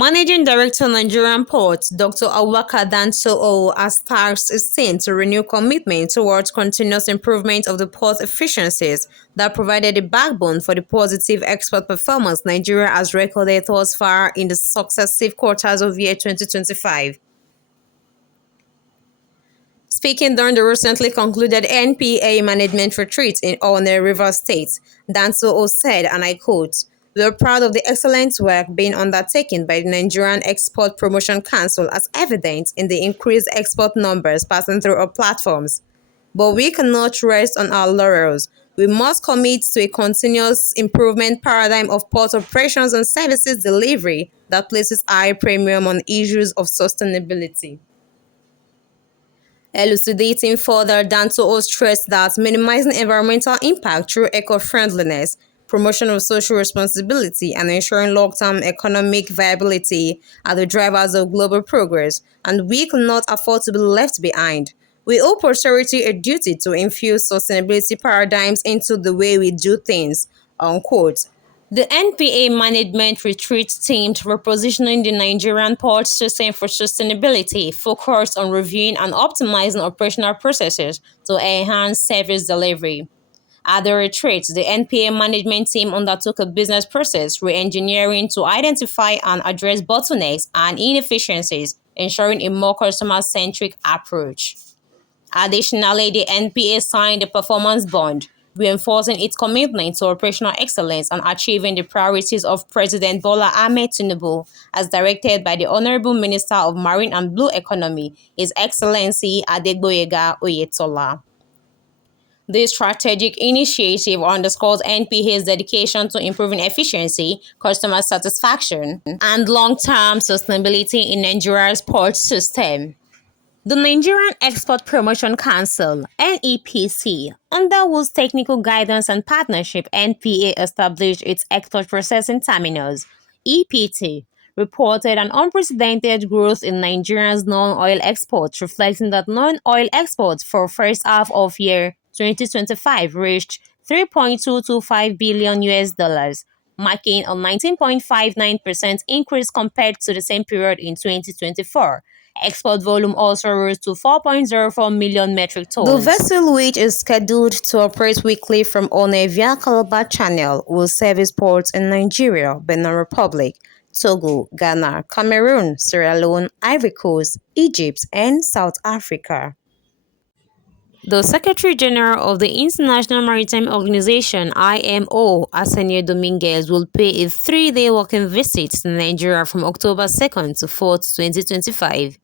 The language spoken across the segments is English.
Managing Director Nigerian Ports, Dr. Awaka Danso has tasked his team to renew commitment towards continuous improvement of the port efficiencies that provided the backbone for the positive export performance Nigeria has recorded thus far in the successive quarters of year 2025. Speaking during the recently concluded NPA management retreat in Onne River State, Danso said, and I quote, "We are proud of the excellent work being undertaken by the Nigerian Export Promotion Council as evident in the increased export numbers passing through our platforms. But we cannot rest on our laurels. We must commit to a continuous improvement paradigm of port operations and services delivery that places high premium on issues of sustainability." Elucidating further, Danto stressed that minimizing environmental impact through eco-friendliness, promotion of social responsibility, and ensuring long-term economic viability are the drivers of global progress, and we cannot afford to be left behind. We owe posterity a duty to infuse sustainability paradigms into the way we do things. Unquote. The NPA management retreat teamed repositioning the Nigerian port system for sustainability, focused on reviewing and optimizing operational processes to enhance service delivery. At the retreat, the NPA management team undertook a business process re-engineering to identify and address bottlenecks and inefficiencies, ensuring a more customer-centric approach. Additionally, the NPA signed a performance bond, reinforcing its commitment to operational excellence and achieving the priorities of President Bola Ahmed Tinubu, as directed by the Honorable Minister of Marine and Blue Economy, His Excellency Adegboyega Oyetola. This strategic initiative underscores NPA's dedication to improving efficiency, customer satisfaction, and long-term sustainability in Nigeria's port system. The Nigerian Export Promotion Council (NEPC), under whose technical guidance and partnership NPA established its export processing terminals (EPT), reported an unprecedented growth in Nigeria's non-oil exports, reflecting that non-oil exports for first half of year 2025 reached $3.225 billion, marking a 19.59% increase compared to the same period in 2024. Export volume also rose to 4.04 million metric tons. The vessel, which is scheduled to operate weekly from Onne via Calabar Channel, will service ports in Nigeria, Benin Republic, Togo, Ghana, Cameroon, Sierra Leone, Ivory Coast, Egypt, and South Africa. The Secretary-General of the International Maritime Organization (IMO), Arsenio Dominguez, will pay a 3-day working visit to Nigeria from October 2nd to 4th, 2025.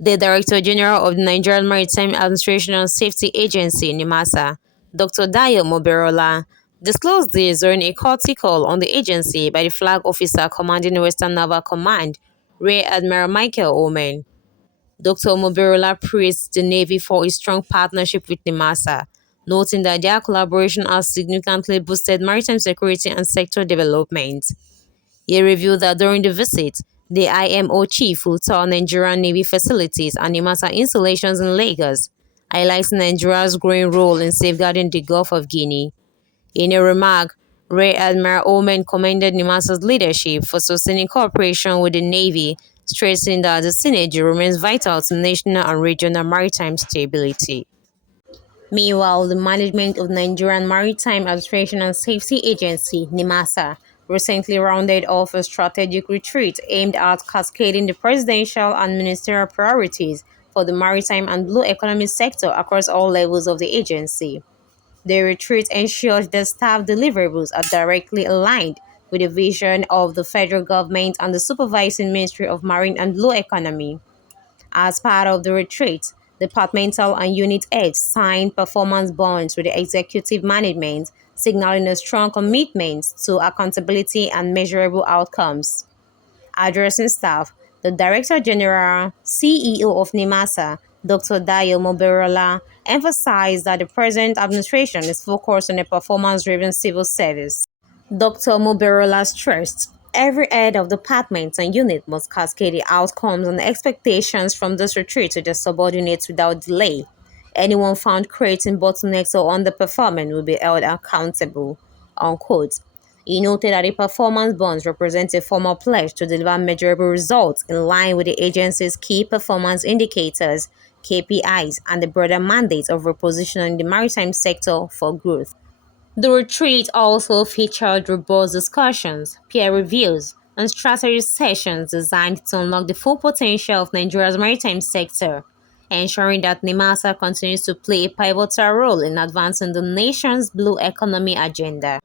The Director-General of the Nigerian Maritime Administration and Safety Agency (NIMASA), Dr. Dayo Moberola, disclosed this during a courtesy call on the agency by the Flag Officer commanding Western Naval Command, Rear Admiral Michael Omen. Dr. Moberola praised the Navy for its strong partnership with NIMASA, noting that their collaboration has significantly boosted maritime security and sector development. He revealed that during the visit, the IMO chief will tour Nigerian Navy facilities and NIMASA installations in Lagos, highlighting Nigeria's growing role in safeguarding the Gulf of Guinea. In a remark, Rear Admiral Omen commended NIMASA's leadership for sustaining cooperation with the Navy, stressing that the synergy remains vital to national and regional maritime stability. Meanwhile, the management of Nigerian Maritime Administration and Safety Agency (NIMASA) recently rounded off a strategic retreat aimed at cascading the presidential and ministerial priorities for the maritime and blue economy sector across all levels of the agency. The retreat ensures that staff deliverables are directly aligned with the vision of the federal government and the supervising Ministry of Marine and Blue Economy. As part of the retreat, departmental and unit heads signed performance bonds with the executive management, signaling a strong commitment to accountability and measurable outcomes. Addressing staff, the Director General (CEO) of NIMASA, Dr. Dayo Moberola, emphasized that the present administration is focused on a performance-driven civil service. Dr. Moberola stressed, every head of department and unit must cascade the outcomes and expectations from this retreat to their subordinates without delay. Anyone found creating bottlenecks or underperforming will be held accountable. Unquote. He noted that the performance bonds represent a formal pledge to deliver measurable results in line with the agency's key performance indicators (KPIs) and the broader mandate of repositioning the maritime sector for growth. The retreat also featured robust discussions, peer reviews, and strategy sessions designed to unlock the full potential of Nigeria's maritime sector, ensuring that NIMASA continues to play a pivotal role in advancing the nation's blue economy agenda.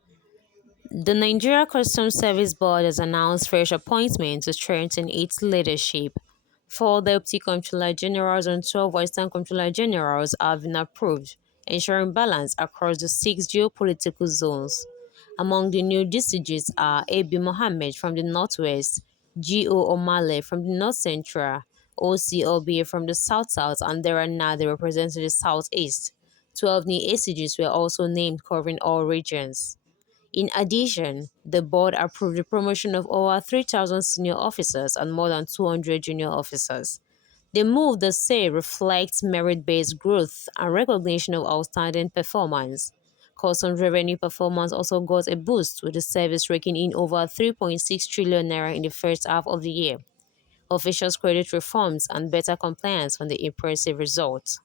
The Nigeria Customs Service Board has announced fresh appointments to strengthen its leadership. Four Deputy Comptroller Generals and 12 Assistant Comptroller Generals have been approved, ensuring balance across the six geopolitical zones. Among the new DCGs are A.B. Mohammed from the Northwest, G.O. Omale from the North Central, O.C. Obi from the South-South, and Dara Nade representing the Southeast. 12 new ACGs were also named covering all regions. In addition, the board approved the promotion of over 3,000 senior officers and more than 200 junior officers. The move, they say, reflects merit-based growth and recognition of outstanding performance. Customs revenue performance also got a boost, with the service raking in over 3.6 trillion naira in the first half of the year. Officials credit reforms and better compliance on the impressive results.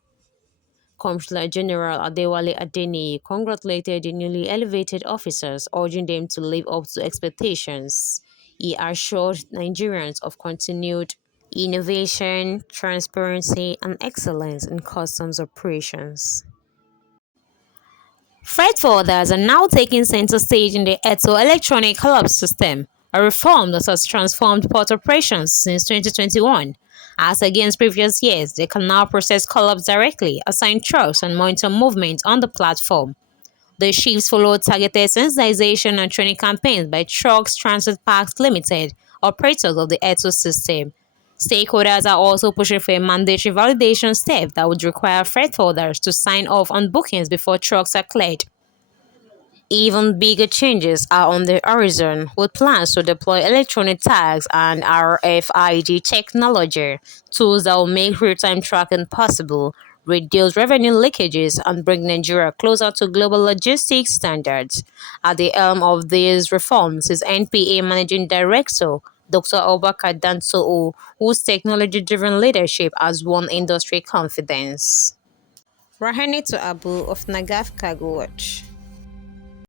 Comptroller General Adewale Adeniyi congratulated the newly elevated officers, urging them to live up to expectations. He assured Nigerians of continued innovation, transparency, and excellence in customs operations. Freight forwarders are now taking center stage in the ETO electronic collapse system, a reform that has transformed port operations since 2021. As against previous years, they can now process collapse directly, assign trucks, and monitor movement on the platform. The shifts followed targeted sensitization and training campaigns by Trucks Transit Parks Limited, operators of the ETO system. Stakeholders are also pushing for a mandatory validation step that would require freight forwarders to sign off on bookings before trucks are cleared. Even bigger changes are on the horizon, with plans to deploy electronic tags and RFID technology, tools that will make real-time tracking possible, reduce revenue leakages, and bring Nigeria closer to global logistics standards. At the helm of these reforms is NPA Managing Director Dr. Obaka Danso, whose technology-driven leadership has won industry confidence. Rahane to Abu of Nagaf Cargo Watch.